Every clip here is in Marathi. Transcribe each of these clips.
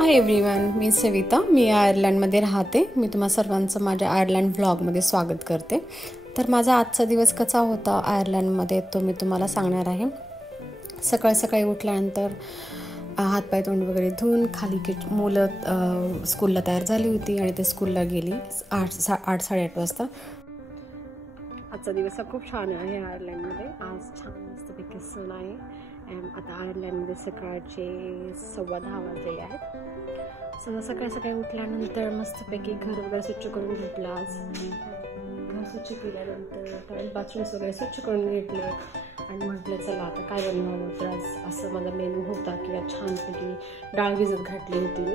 हाय एव्हरीवन, मी सविता. मी आयर्लंडमध्ये राहते. मी तुम्हा सर्वांचं माझ्या आयर्लंड व्लॉगमध्ये स्वागत करते. तर माझा आजचा दिवस कसा होता आयर्लंडमध्ये तो मी तुम्हाला सांगणार आहे. सकाळी उठल्यानंतर हातपाय तोंड वगैरे धुवून खाली मुलं स्कूलला तयार झाली होती आणि ते स्कूलला गेली 8-8:30 वाजता. आजचा दिवस खूप छान आहे आयर्लंडमध्ये. आज छान मस्तपैकी सण आहे. आता आयर्लंडमध्ये सकाळचे 10:15 वाजलेले आहेत. सकाळी उठल्यानंतर मस्तपैकी घर वगैरे स्वच्छ करून घेतलं. आज घर स्वच्छ केल्यानंतर टॉयलेट बाथरूम्स वगैरे स्वच्छ करून घेतले आणि म्हटलं चला आता काय बनवावं. तर आज असं माझा मेनू होता की आज छानपैकी डाळ भिजत घातली होती मी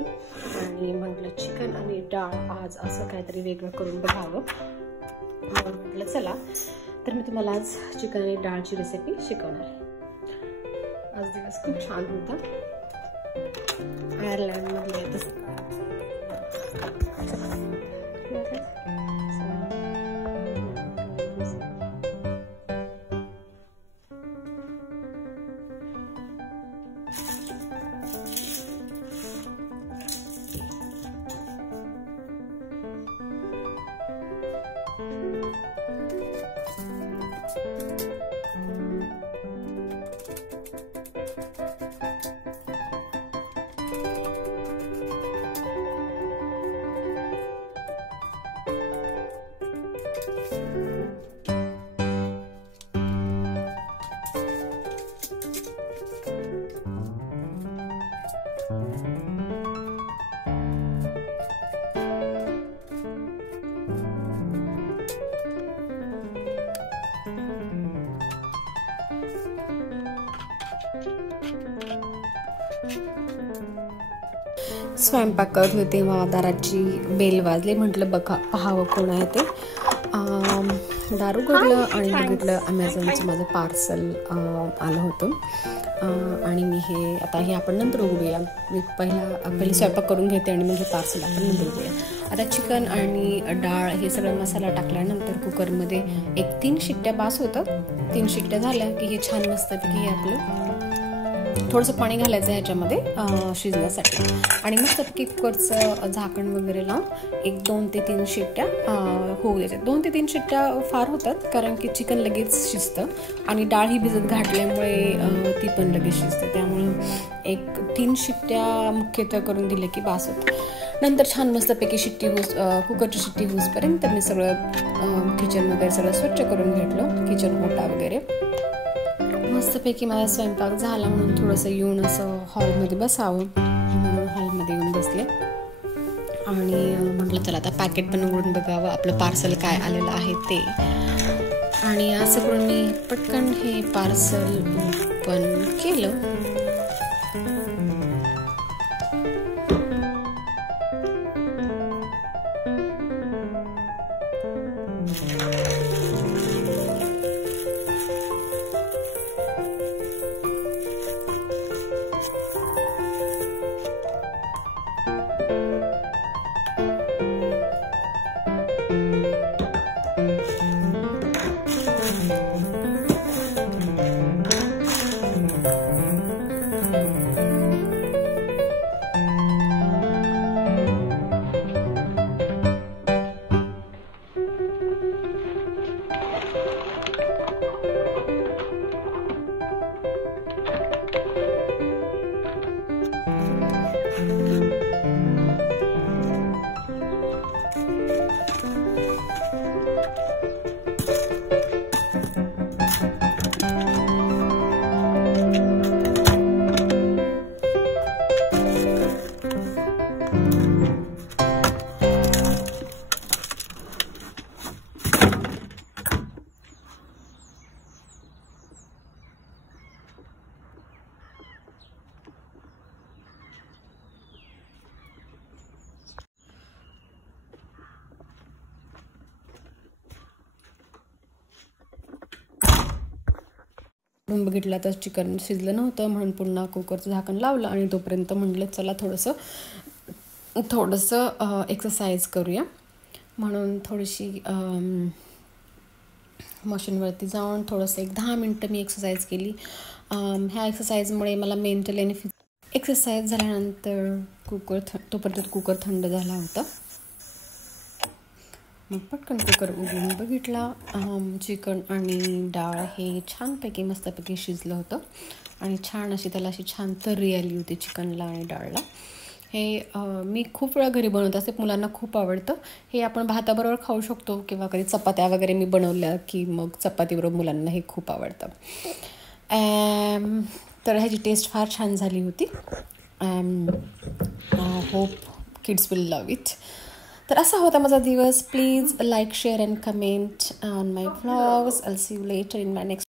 आणि म्हटलं चिकन आणि डाळ आज असं काहीतरी वेगळं करून बघावं. म्हटलं चला तर मी तुम्हाला आज चिकन आणि डाळची रेसिपी शिकवणार आहे. आज दिवस खूप छान होता आयर्लंडमध्ये. स्वयंपाक करत होते तेव्हा दाराची बेल वाजली. म्हटलं बघा पाहावं कोण आहे ते. दार उघडलं आणि बघितलं अमेझॉनचं माझं पार्सल आलं होतं. आणि मी हे आपण नंतर उघडूया. मी पहिले स्वयंपाक करून घेते आणि मग हे पार्सल आपण नंतर उघडूया. आता चिकन आणि डाळ हे सगळं मसाला टाकल्यानंतर कुकरमध्ये 3 शिट्ट्या बास होतात. 3 शिट्ट्या झाल्या की हे छान मस्तपैकी हे आपलं थोडंसं पाणी घालायचं ह्याच्यामध्ये शिजण्यासाठी आणि मस्तपैकी कुकरचं झाकण वगैरे लावून 2 ते 3 शिट्ट्या होऊ द्यायच्या. 2 ते 3 शिट्ट्या फार होतात कारण की चिकन लगेच शिजतं आणि डाळ ही भिजत घातल्यामुळे ती पण लगेच शिजते. त्यामुळे 3 शिट्ट्या मुख्यतः करून दिले की बास होतं. नंतर छान मस्तपैकी कुकरची शिट्टी होऊसपर्यंत मी सगळं किचन वगैरे सगळं स्वच्छ करून घेतलं. किचन ओटा वगैरे मस्तपैकी माझा स्वयंपाक झाला म्हणून थोडंसं येऊन असं हॉलमध्ये बसावं म्हणून हॉलमध्ये येऊन बसले आणि म्हटलं चला आता पॅकेट पण उघडून बघावं आपलं पार्सल काय आलेलं आहे ते. आणि असं करून मी पटकन हे पार्सल ओपन केलं. बघितलं तर चिकन शिजलं नव्हतं म्हणून पुन्हा कुकरचं झाकण लावलं आणि तोपर्यंत म्हटलं चला थोडंसं एक्सरसाइज करूया म्हणून थोडीशी मशीनवरती जाऊन थोडंसं 10 मिनटं मी एक्सरसाइज केली. ह्या एक्सरसाइजमुळे मला मेंटल आणि एक्सरसाइज झाल्यानंतर तोपर्यंत कुकर थंड झाला होता. मग पटकन कुकर उघडून बघितला. चिकन आणि डाळ हे छानपैकी मस्तपैकी शिजलं होतं आणि छान अशी त्याला अशी छान तर्री आली होती चिकनला आणि डाळला. हे मी खूप वेळा घरी बनवत असते, मुलांना खूप आवडतं. हे आपण भाताबरोबर खाऊ शकतो किंवा कधी चपात्या वगैरे मी बनवल्या की मग चपातीबरोबर मुलांना हे खूप आवडतं. तर ह्याची टेस्ट फार छान झाली होती. Hope kids will love it. तर असा होता माझा दिवस. Please like, share and comment on my vlogs. I will see you later in my next